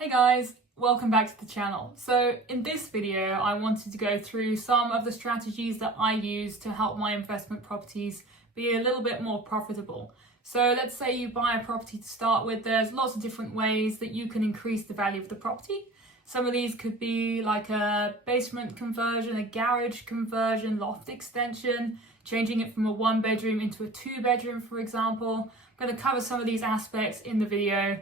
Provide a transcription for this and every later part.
Hey guys, welcome back to the channel. So in this video, I wanted to go through some of the strategies that I use to help my investment properties be a little bit more profitable. So let's say you buy a property to start with, there's lots of different ways that you can increase the value of the property. Some of these could be like a basement conversion, a garage conversion, loft extension, changing it from a 1-bedroom into a 2-bedroom, for example. I'm going to cover some of these aspects in the video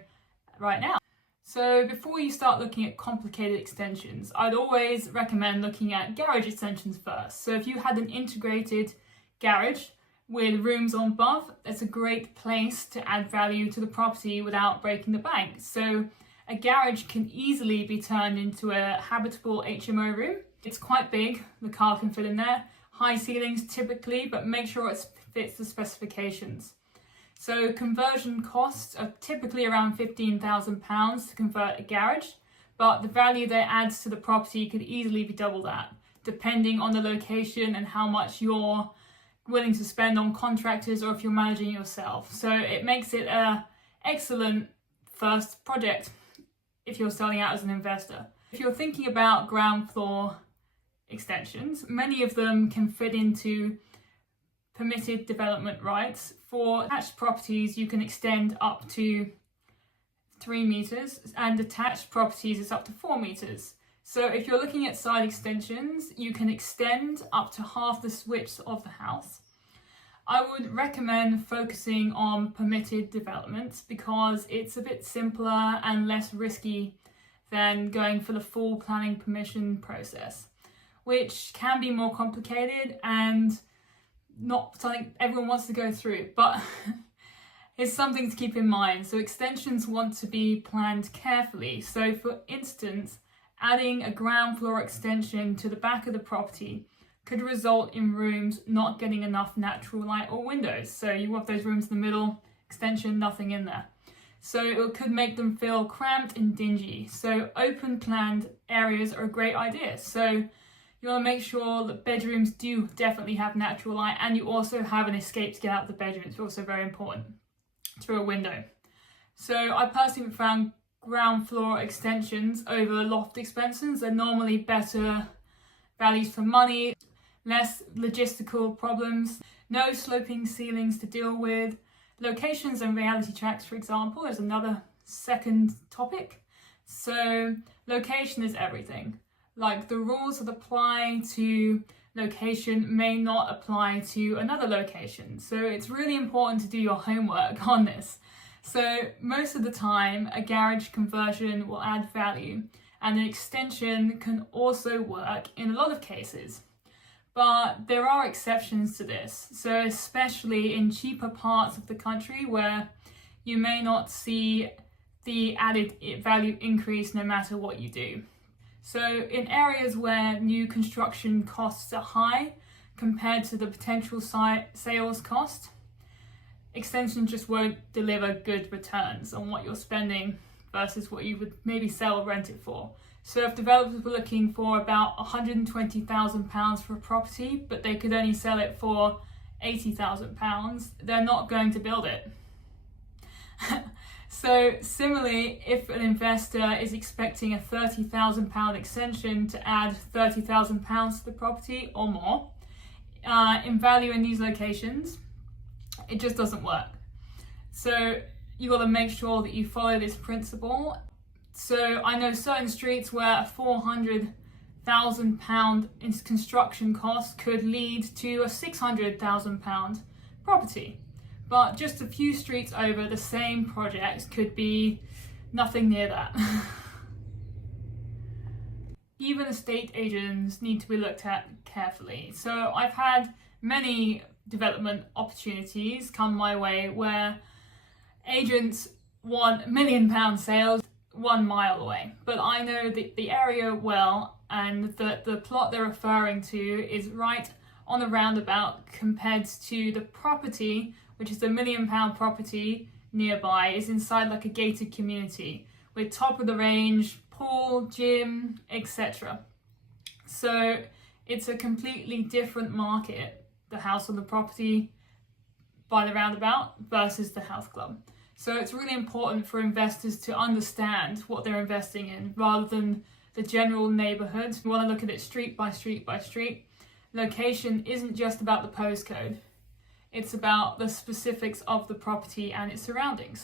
right now. So before you start looking at complicated extensions, I'd always recommend looking at garage extensions first. So if you had an integrated garage with rooms on above, that's a great place to add value to the property without breaking the bank. So a garage can easily be turned into a habitable HMO room. It's quite big, the car can fit in there. High ceilings typically, but make sure it fits the specifications. So conversion costs are typically around £15,000 to convert a garage, but the value that adds to the property could easily be double that, depending on the location and how much you're willing to spend on contractors or if you're managing yourself. So it makes it an excellent first project if you're starting out as an investor. If you're thinking about ground floor extensions, many of them can fit into permitted development rights. For attached properties, you can extend up to 3 meters, and detached properties is up to 4 meters. So if you're looking at side extensions, you can extend up to half the width of the house. I would recommend focusing on permitted developments because it's a bit simpler and less risky than going for the full planning permission process, which can be more complicated and not something everyone wants to go through, but it's something to keep in mind. So extensions want to be planned carefully. So for instance, adding a ground floor extension to the back of the property could result in rooms not getting enough natural light or windows. So you want those rooms in the middle, extension, nothing in there. So it could make them feel cramped and dingy. So open planned areas are a great idea. So you want to make sure that bedrooms do definitely have natural light, and you also have an escape to get out of the bedroom. It's also very important, through a window. So I personally found ground floor extensions over loft extensions. They're normally better values for money, less logistical problems, no sloping ceilings to deal with. Locations and reality checks, for example, is another second topic. So location is everything. Like the rules that apply to location may not apply to another location. So it's really important to do your homework on this. So most of the time, a garage conversion will add value, and an extension can also work in a lot of cases. But there are exceptions to this. So especially in cheaper parts of the country where you may not see the added value increase no matter what you do. So in areas where new construction costs are high compared to the potential sales cost, extensions just won't deliver good returns on what you're spending versus what you would maybe sell or rent it for. So if developers were looking for about £120,000 for a property, but they could only sell it for £80,000, they're not going to build it. So similarly, if an investor is expecting a £30,000 extension to add £30,000 to the property or more in value in these locations, it just doesn't work. So you got to make sure that you follow this principle. So I know certain streets where a £400,000 construction cost could lead to a £600,000 property. But just a few streets over, the same projects could be nothing near that. Even estate agents need to be looked at carefully. So I've had many development opportunities come my way where agents want £1 million sales 1 mile away. But I know the area well, and the plot they're referring to is right on a roundabout compared to the property, which is the £1 million property nearby, is inside like a gated community with top of the range, pool, gym, etc. So it's a completely different market, the house on the property by the roundabout versus the health club. So it's really important for investors to understand what they're investing in rather than the general neighborhood. You want to look at it street by street by street. Location isn't just about the postcode. It's about the specifics of the property and its surroundings.